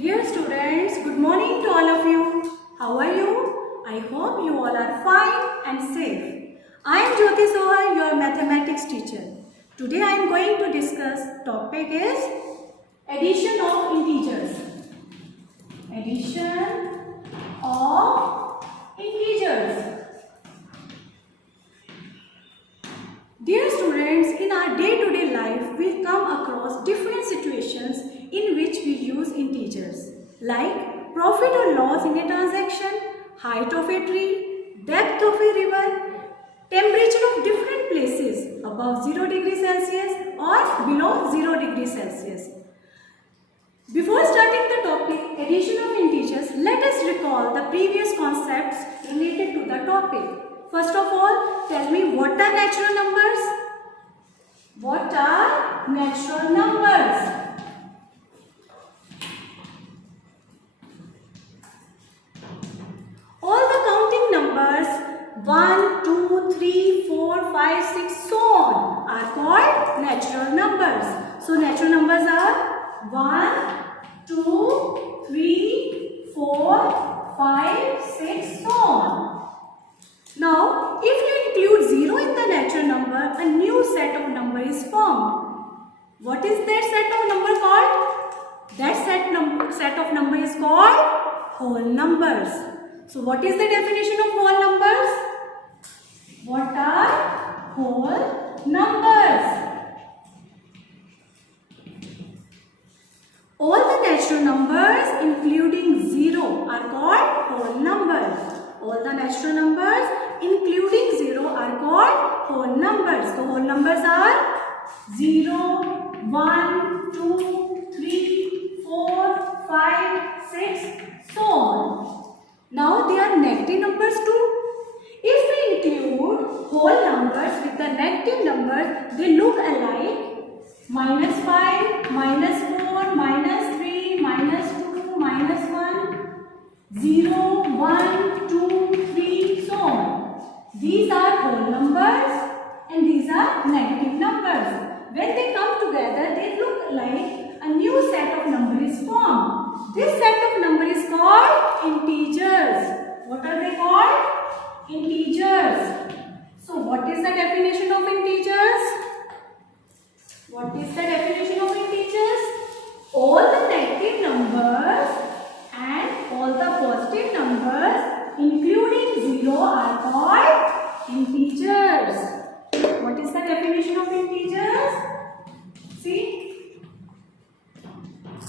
Dear students, good morning to all of you. How are you? I hope you all are fine and safe. I am Jyoti Sohar, your mathematics teacher. Today I am going to discuss topic is addition of integers. Addition of integers. Dear students, in our day-to-day life, we come across different situations in which we use integers, like profit or loss in a transaction, height of a tree, depth of a river, temperature of different places above 0 degrees Celsius or below 0 degrees Celsius. Before starting the topic addition of integers, let us recall the previous concepts related to the topic. First of all, tell me what are natural numbers? What are natural numbers? All the counting numbers 1, 2, 3, 4, 5, 6, so on are called natural numbers. So natural numbers are 1, 2, 3, 4, 5, 6, so on. Now, if you include 0 in the natural number, a new set of number is formed. What is that set of number called? That set of number is called whole numbers. So, what is the definition of whole numbers? What are whole numbers? All the natural numbers including 0 are called whole numbers. All the natural numbers including 0 are called whole numbers. So, whole numbers are 0, 1, 2, 3, 4, 5, 6, so on. Now, they are negative numbers too. If we include whole numbers with the negative numbers, they look alike. -5, -4, -3, -2, -1, 0, 1, 2, 3, so on. These are whole numbers and these are negative numbers. When they come together, they look like a new set of numbers is formed. This set of numbers is called integers. What are they called? Integers. So, what is the definition of integers? What is the definition of integers? All the negative numbers and all the positive numbers including 0 are called integers. What is the definition of integers? See,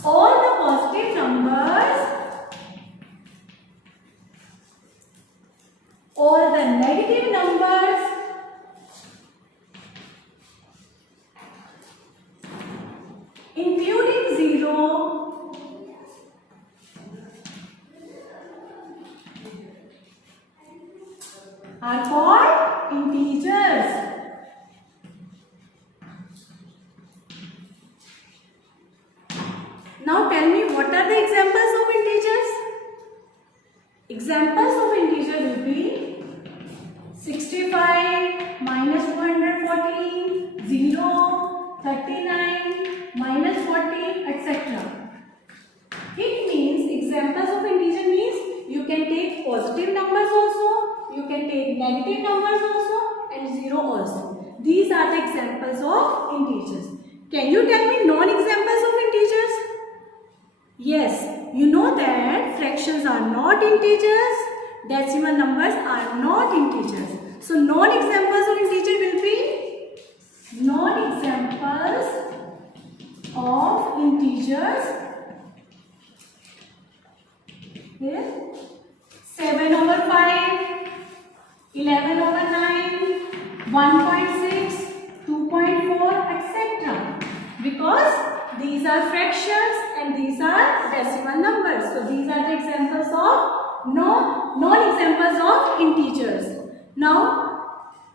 all the positive numbers, all the negative numbers, including 0, are called integers. Now tell me, what are the examples of integers? Examples of integer will be 65, -214, 0, 39, -40, etc. It means, examples of integer means you can take positive numbers also, you can take negative numbers also and 0 also. These are the examples of integers. Can you tell me non-examples of integers? Yes, you know that fractions are not integers, decimal numbers are not integers. So, non-examples of integer will be non-examples of integers is 7/5, 11/9, 1.6, 2.4, etc. Because these are fractions and these are decimal numbers. So, these are the examples of non-examples of integers. Now,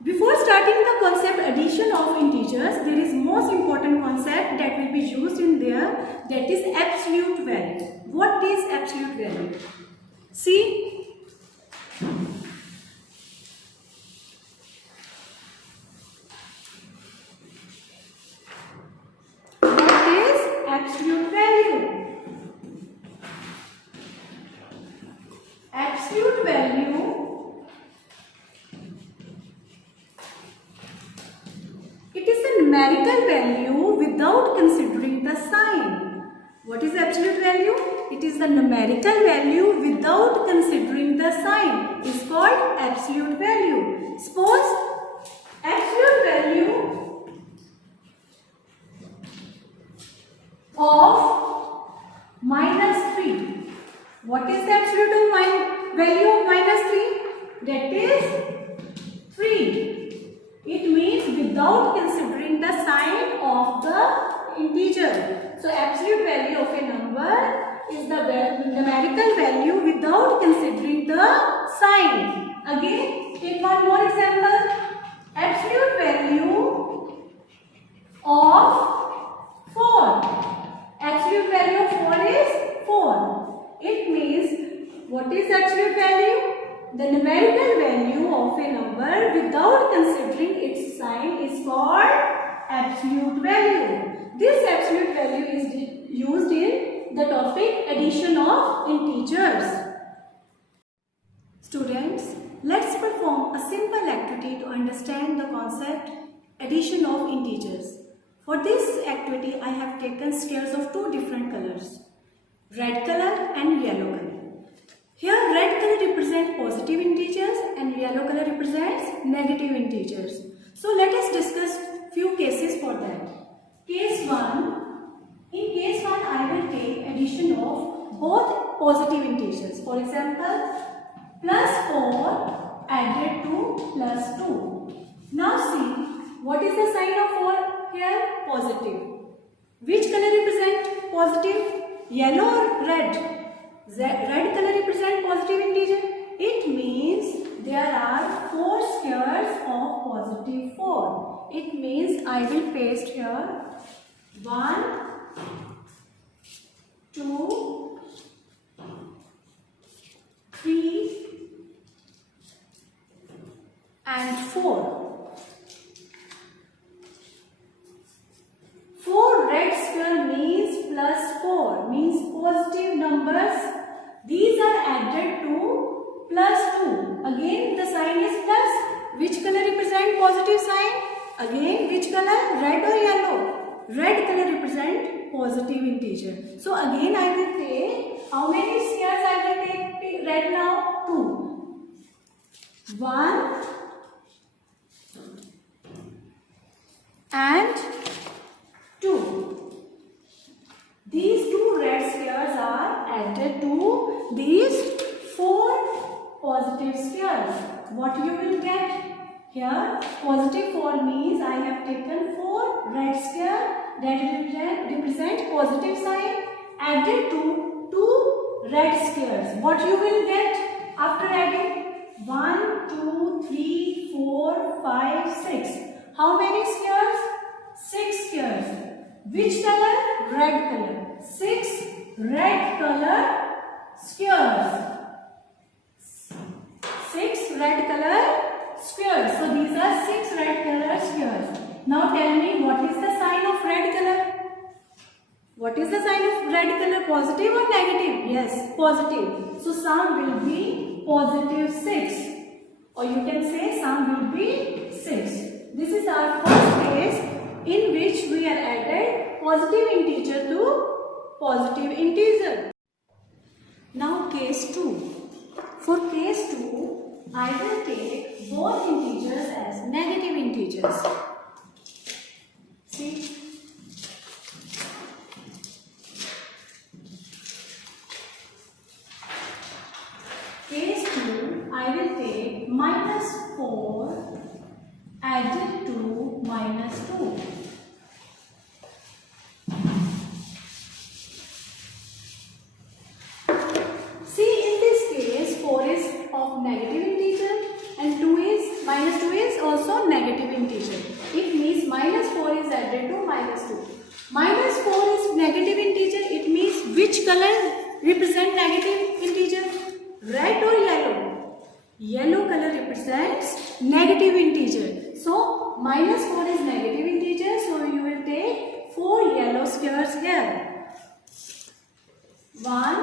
before starting the concept addition of integers, there is most important concept that will be used in there, that is absolute value. What is absolute value? See, what is absolute value? numerical value without considering the sign. What is absolute value? It is the numerical value without considering the sign. Is called absolute value. Suppose absolute value of -3. What is the absolute value of -3? That is 3. It means without considering the sign of the integer. So absolute value of a number is the numerical value without considering the sign. Again, take one more example. Absolute value of 4. Absolute value of 4 is 4. It means what is absolute value? The numerical value of a number without considering its sign is called absolute value. This absolute value is used in the topic addition of integers. Students, let's perform a simple activity to understand the concept addition of integers. For this activity, I have taken squares of two different colors, red color and yellow color. Here red color represents positive integers and yellow color represents negative integers. So let us discuss few cases for that. Case 1. In case 1 I will take addition of both positive integers. For example, +4 added to +2. Now see, what is the sign of 4 here? Positive. Which color represent positive? Yellow or red? Red color represent positive integer. It means there are 4 squares of positive 4. It means I will paste here 1, 2, 3 and 4. 4 red square means +4, means positive numbers. These are added to +2. Again the sign is plus. Which color represent positive sign? Again which color? Red or yellow? Red color represent positive integer. So again I will take, how many squares I will take red now? 2. 1 and 2. These 2 red squares are added to these 4 positive squares. What you will get? Here positive 4 means I have taken 4 red square that represent positive sign added to 2 red squares. What you will get after adding? 1, 2, 3, 4, 5, 6. How many squares? 6 squares. Which color? Red color. 6 red color squares. 6 red color squares. So these are 6 red color squares. Now tell me, what is the sign of red color? What is the sign of red color? Positive or negative? Yes, positive. So sum will be positive 6. Or you can say sum will be 6. This is our first case in which we are added positive integer to positive integer. Now case 2. For case 2, I will take both integers as negative integers. See? Case 2, I will take -4 added to -2. See, in this case 4 is of negative integer and -2 is also negative integer. It means -4 is added to -2. -4 is negative integer. It means which color represent negative integer? Red or yellow? Yellow color represents negative integer. So -4 is negative integer. So you will take 4 yellow squares here. 1,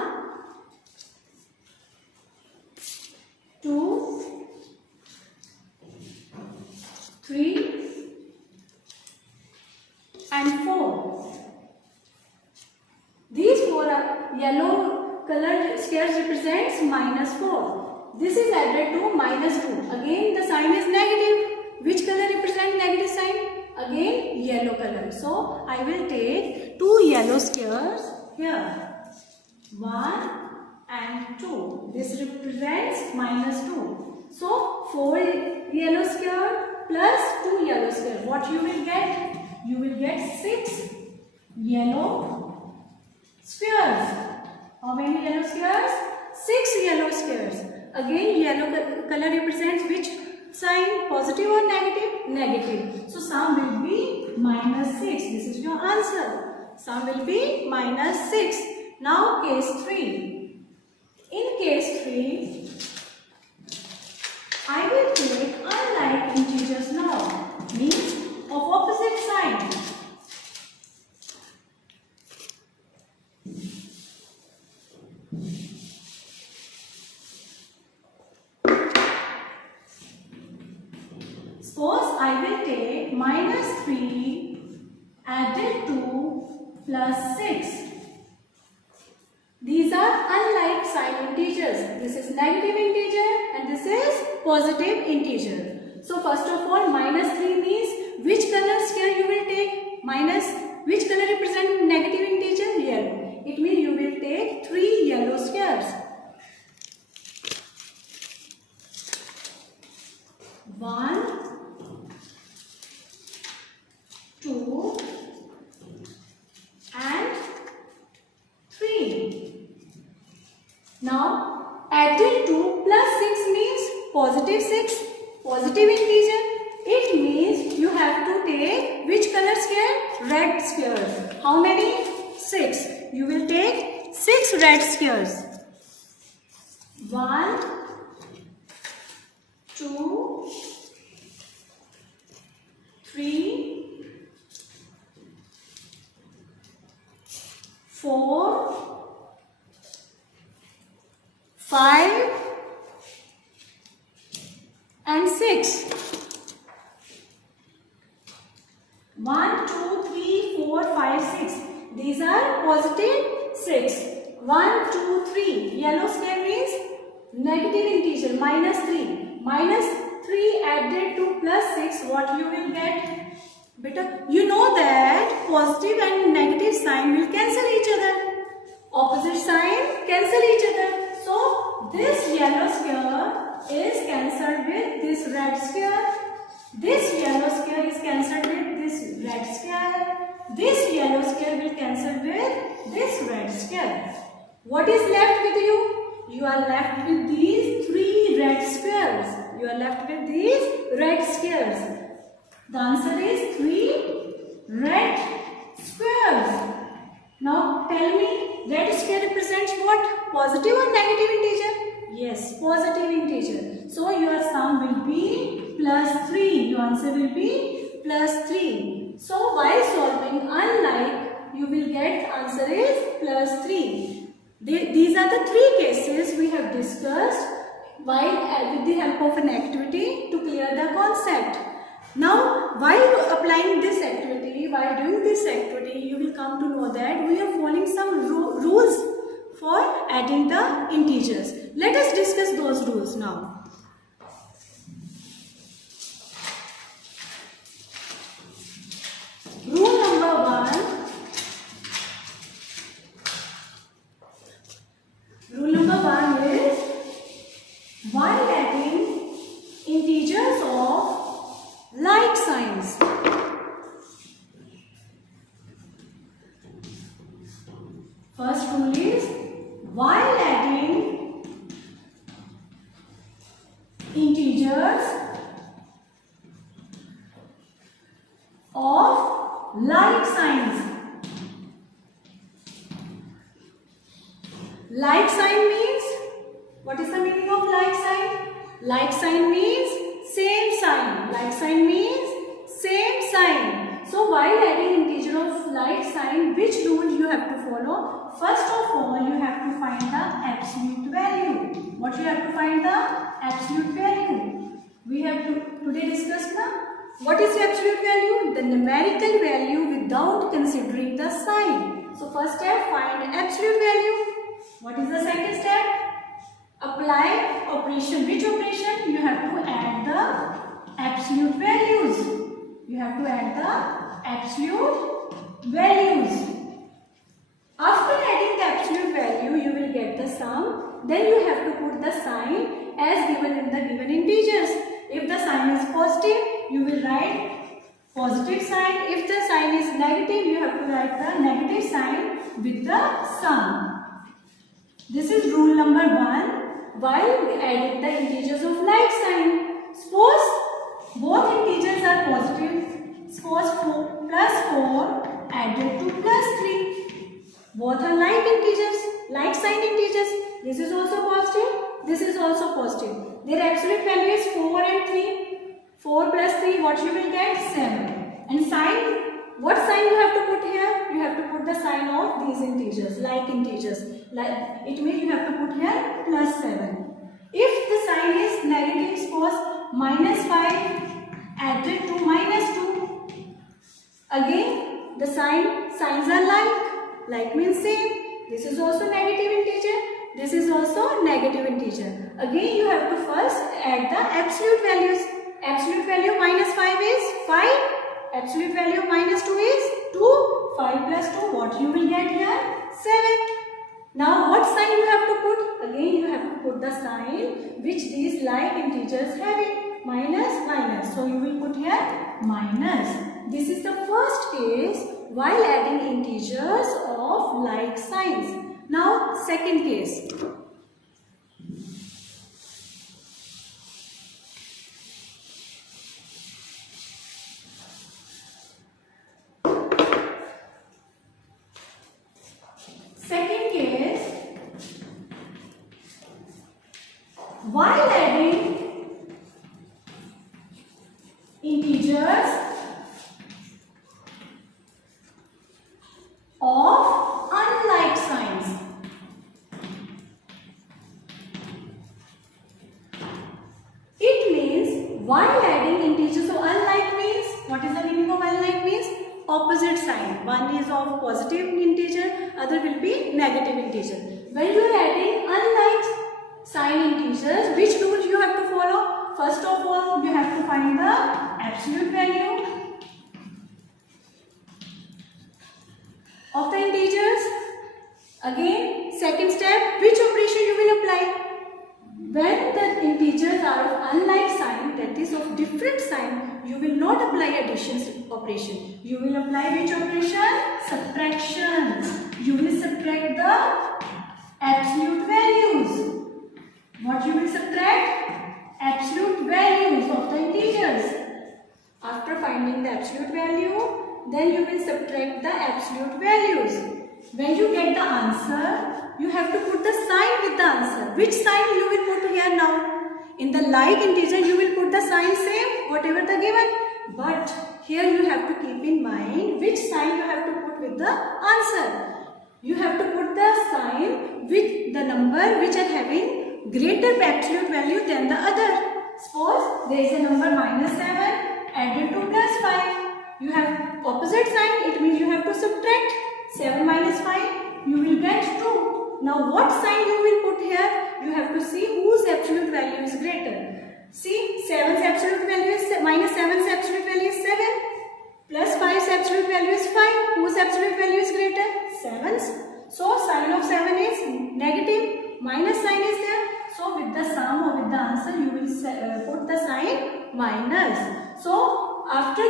2, 3, yellow color squares represents -4. This is added to -2. Again the sign is negative. Which color represents negative sign? Again yellow color. So I will take 2 yellow squares here. 1 and 2. This represents -2. So 4 yellow square plus 2 yellow square. What you will get? You will get 6 yellow squares. How many yellow squares? 6 yellow squares. Again yellow color represents which sign? Positive or negative? Negative. So sum will be -6. This is your answer. Sum will be -6. Now case 3. In case 3, I will take unlike integers now. Means of opposite sign. Suppose I will take -3 added to +6. These are unlike sign integers. This is negative integer and this is positive integer. So first of all, -3 means which color square you will take? Which color represent negative integer? Yellow. It means you will take 3 yellow squares. 1, 2 and 3. Now added 2 plus 6 means positive 6, positive integer. It means you have to take which color square? Red squares. How many? 6. You will take 6 red squares. 1, 2, 3, 4, 5 and 6. 1, 2, 3, 4, 5, 6. These are positive 6. 1, 2, 3. Yellow square means negative integer, -3. -3 added to +6. What you will get? Beta, you know that positive and negative sign will cancel each other. Opposite sign cancel each other. So this yellow square is cancelled with this red square. This yellow square is cancelled with this red square. This yellow square will cancel with this red square. What is left with you? You are left with these 3 red squares. You are left with these red squares. The answer is 3 red squares. Now tell me, red square represents what? Positive or negative integer? Yes, positive integer. So your sum will be +3. Your answer will be +3. So while solving unlike, you will get answer is +3. These are the 3 cases we have discussed while with the help of an activity to clear the concept. Now, while applying this activity, while doing this activity, you will come to know that we are following some rules for adding the integers. Let us discuss those rules now. Rule number 1. Rule number 1 is while adding integers of like signs. First rule is while adding integers of like signs. Like sign means, what is the meaning of like sign? Like sign means same sign. Like sign means same sign. So while adding integer of like sign, which rule you have to follow? First of all, you have to find the absolute value. What you have to find? The absolute value. We have to today discuss the what is the absolute value? The numerical value without considering the sign. So first step, find absolute value. What is the second step? Apply operation. Which operation? You have to add the absolute values. You have to add the absolute values. After adding the absolute value, you will get the sum. Then you have to put the sign as given in the given integers. If the sign is positive, you will write positive sign. If the sign is negative, you have to write the negative sign with the sum. This is rule number 1 while we added the integers of like sign. Suppose both integers are positive. Suppose 4 plus 4 added to plus 3. Both are like integers, like sign integers. This is also positive, this is also positive. Their absolute value is 4 and 3. 4 plus 3, what you will get? 7. And sign, what sign you have to put here? You have to put the sign of these integers, like integers. Like, it means you have to put here plus 7. If the sign is negative, suppose minus 5 added to minus 2. Again, the signs are like means same. This is also negative integer. This is also negative integer. Again, you have to first add the absolute values. Absolute value minus 5 is 5. Absolute value minus 2 is 2. 5 plus 2, what you will get here? 7. Now, what sign you have to put? Again, you have to put the sign which these like integers having. Minus, minus. So, you will put here minus. This is the first case while adding integers of like signs. Now, second case. Second case, while adding integers of unlike signs. It means while adding integers of unlike means, what is the meaning of unlike means? Opposite sign. One is of positive integer, other will be negative integer. When you are adding unlike sign integers, which rules you have to follow? First of all, you have to find the absolute value of the integers. Again, second step, which operation you will apply? When the integers are of unlike sign, that is of different sign, you will not apply addition operation. You will apply which operation? Subtraction. You will subtract the absolute values. What you will subtract? Absolute values of the integers. After finding the absolute value, then you will subtract the absolute values. When you get the answer, you have to put the sign with the answer. Which sign you will put here now? In the like integer, you will put the sign same, whatever the given. But here you have to keep in mind which sign you have to put with the answer. You have to put the sign with the number which are having greater absolute value than the other. Suppose there is a number minus 7 added to plus 5. You have opposite sign, it means you have to subtract 7 minus 5, you will get 2. Now what sign you will put here? You have to see whose absolute value is greater. See, 7's absolute value is minus 7's absolute value is 7. Plus 5's absolute value is 5. Whose absolute value is greater? 7's. So sign of 7 is negative. Minus sign is there. So with the sum or with the answer, you will put the sign minus. So after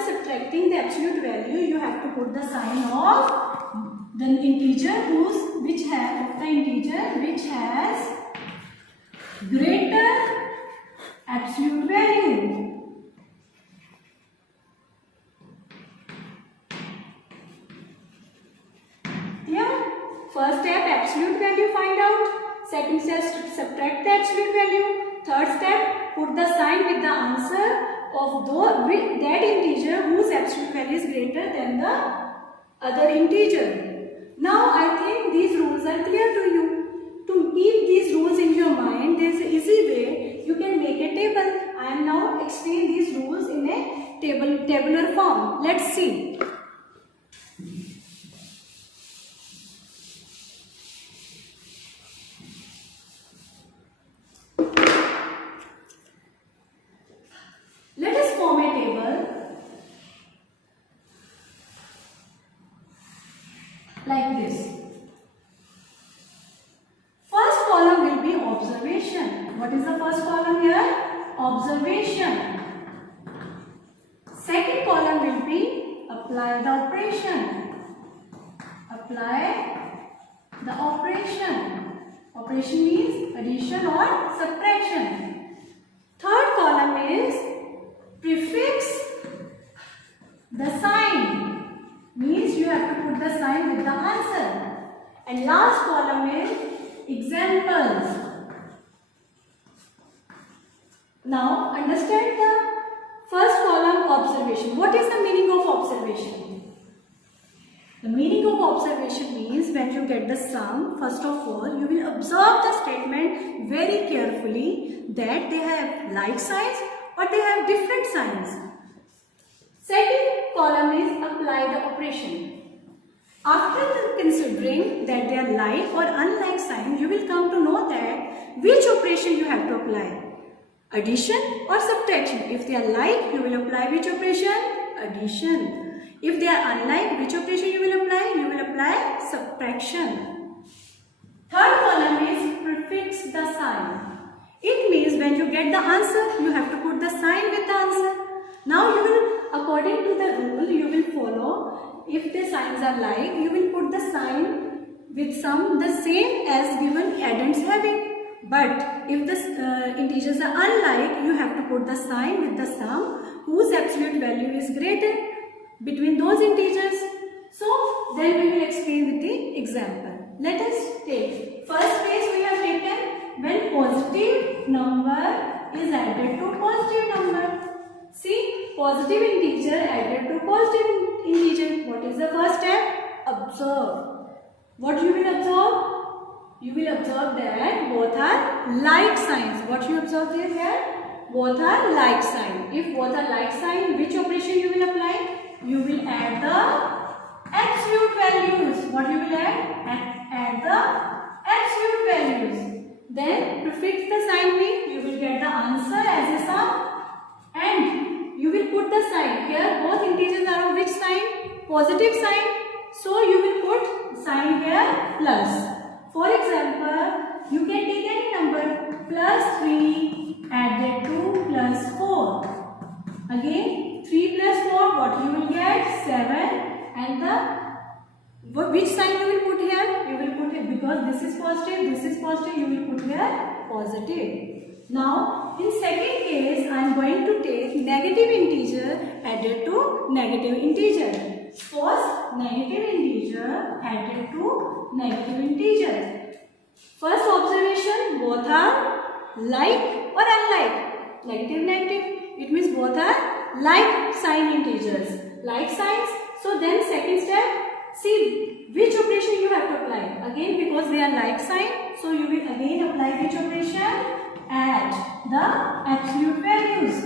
subtracting the absolute value, you have to put the sign of the integer which has greater absolute value. Yeah. First step, absolute value find out. Second step, subtract the absolute value. Third step, put the sign with the answer of that integer whose absolute value is greater than the other integer. Now I think these rules are clear to you. To keep these rules in your mind, there is an easy way. You can make a table. I am now explaining these rules in a tabular form. Let's see. like this. First column will be observation. What is the first column here? Observation. Second column will be apply the operation. Apply the operation. Operation means addition or subtraction. Third column is prefix the sign. Means you have to put the sign with the answer. And last column is examples. Now understand the first column, observation. What is the meaning of observation? The meaning of observation means when you get the sum, first of all, you will observe the statement very carefully that they have like signs or they have different signs. Second column is apply the operation. After considering that they are like or unlike signs, you will come to know that which operation you have to apply. Addition or subtraction. If they are like, you will apply which operation? Addition. If they are unlike, which operation you will apply? You will apply subtraction. Third column is prefix the sign. It means when you get the answer, you have to put the sign with the answer. Now you will, according to the rule, you will follow. If the signs are like, you will put the sign with sum the same as given addends having. But if the integers are unlike, you have to put the sign with the sum whose absolute value is greater between those integers. So then we will explain with the example. Let us take first case we have taken when positive number is added to positive number. See, positive integer added to positive integer. What is the first step? Observe. What you will observe? You will observe that both are like signs. What you observe here? Both are like sign. If both are like sign, which operation you will apply? You will add the absolute values. What you will add? Add the absolute values. Then prefix the sign means you will get the answer as a sum and you will put the sign. Here both integers are of which sign? Positive sign. So you will put sign here plus. For example, you can take any number plus 3 added to plus 4. Again 3 plus 4, what you will get? 7. And the which sign you will put here? You will put it because this is positive, you will put here positive. Now in second case, I am going to take negative integer added to negative integer. Suppose negative integer added to negative integer. First observation, both are like or unlike. Negative, negative. It means both are like sign integers. Like signs. So then second step, see which operation you have to apply. Again because they are like sign. So you will again apply which operation? Add the absolute values.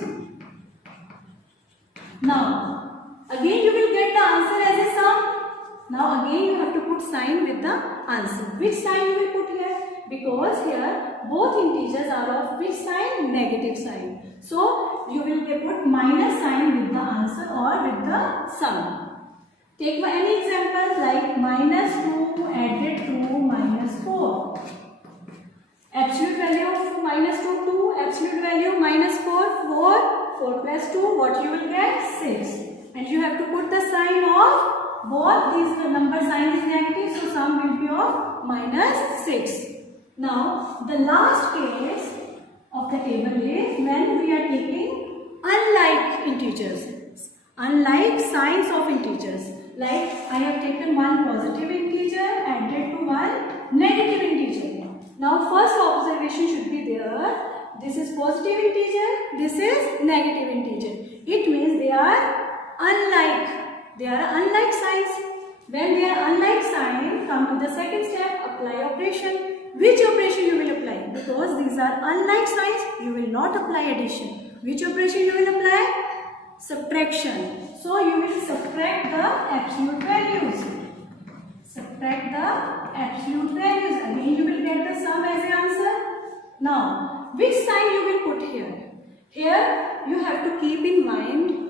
Now again you will get the answer as a sum. Now again you have to put sign with the answer. Which sign you will put here? Because here both integers are of which sign? Negative sign. So you will put minus sign with the answer or with the sum. Take any example like minus 2 added to minus 4. Absolute value of minus 2, 2. Absolute value minus 4, 4. 4 plus 2, what you will get? 6. And you have to put the sign of both these number sign is negative, so sum will be of minus 6. Now the last case of the table is when we are taking unlike integers, unlike signs of integers. Like I have taken one positive integer added to one negative integer. Now first observation should be there. This is positive integer, this is negative integer. It means they are unlike. They are unlike signs. When they are unlike sign, come to the second step, apply operation. Which operation you will apply? Because these are unlike signs, you will not apply addition. Which operation you will apply? Subtraction. So you will subtract the absolute values. Subtract the absolute values. Again you will get the sum as an answer. Now, which sign you will put here? Here you have to keep in mind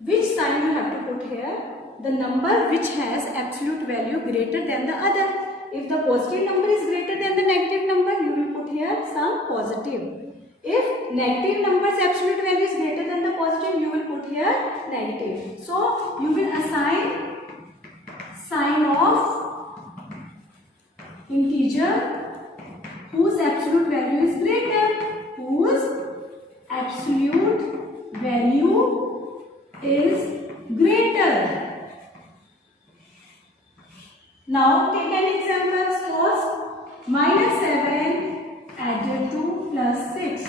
which sign you have to put here. the number which has absolute value greater than the other. If the positive number is greater than the negative number, you will put here some positive. If negative number's absolute value is greater than the positive, you will put here negative. So you will assign sign of integer whose absolute value is greater. Whose absolute value is greater. Now take an example. Suppose -7 added to plus 6.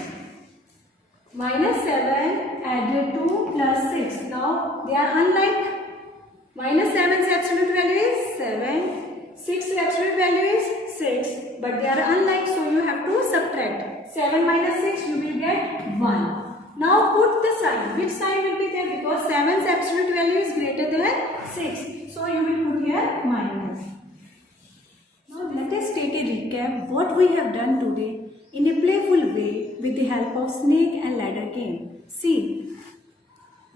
-7 added to plus 6. Now they are unlike. -7's absolute value is 7. 6's absolute value is 6. But they are unlike, so you have to subtract. 7 minus 6, you will get 1. Now put the sign. Which sign will be there? Because 7's absolute value is greater than 6. So you will put here minus. Now let us take a recap what we have done today in a playful way with the help of snake and ladder game. See,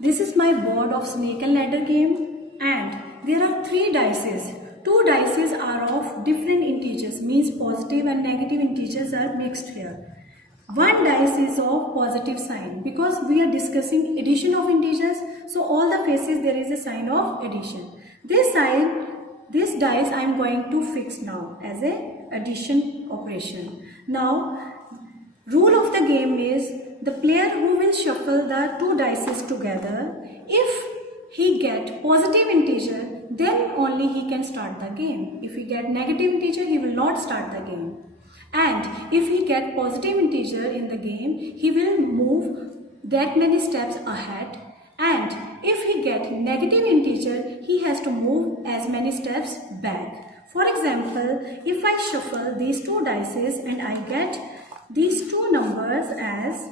this is my board of snake and ladder game, and there are 3 dices. 2 dices are of different integers, means positive and negative integers are mixed here. 1 dice is of positive sign because we are discussing addition of integers, so all the faces there is a sign of addition. This dice I am going to fix now as a addition operation. Now, rule of the game is the player who will shuffle the 2 dices together, if he get positive integer, then only he can start the game. If he get negative integer, he will not start the game. And if he get positive integer in the game, he will move that many steps ahead. And if he get negative integer, he has to move as many steps back. For example, if I shuffle these 2 dices and I get these 2 numbers as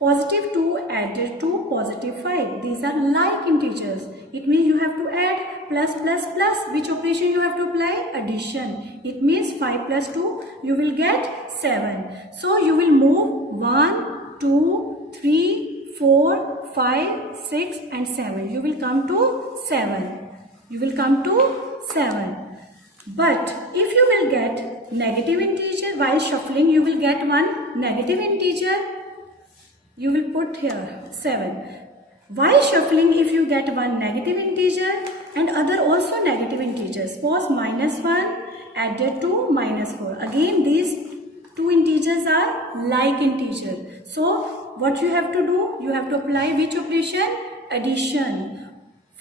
positive 2 added to positive 5. These are like integers. It means you have to add plus plus plus. Which operation you have to apply? Addition. It means 5 plus 2 you will get 7. So you will move 1, 2, 3, 4, 5, 6 and 7. You will come to 7. You will come to 7. But if you will get negative integer while shuffling, you will get one negative integer. You will put here 7. While shuffling, if you get one negative integer and other also negative integers, suppose -1 added to -4. Again, these 2 integers are like integer. So, what you have to do? You have to apply which operation? Addition.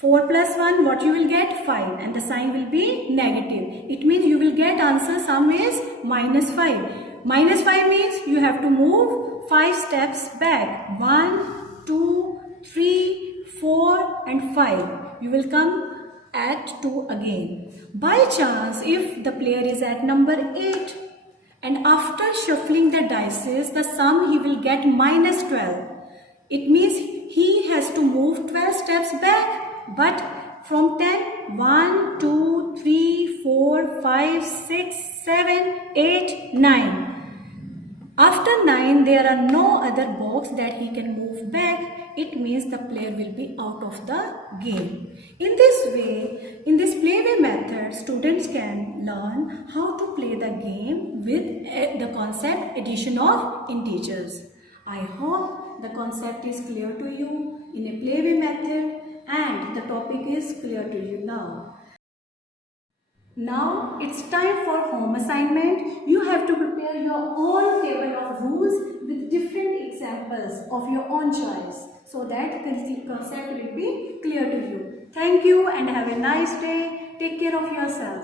4 plus 1, what you will get? 5, and the sign will be negative. It means you will get answer sum is -5. -5 means you have to move 5 steps back. 1, 2, 3, 4 and 5. You will come at 2 again. By chance, if the player is at number 8 and after shuffling the dices, the sum he will get -12. It means he has to move 12 steps back. But from 10, 1, 2, 3, 4, 5, 6, 7, 8, 9. After 9, there are no other box that he can move back. It means the player will be out of the game. In this way, in this playway method, students can learn how to play the game with the concept addition of integers. I hope the concept is clear to you in a playway method and the topic is clear to you now. Now it's time for home assignment. You have to prepare your own table of rules with different examples of your own choice so that the concept will be clear to you. Thank you and have a nice day. Take care of yourself.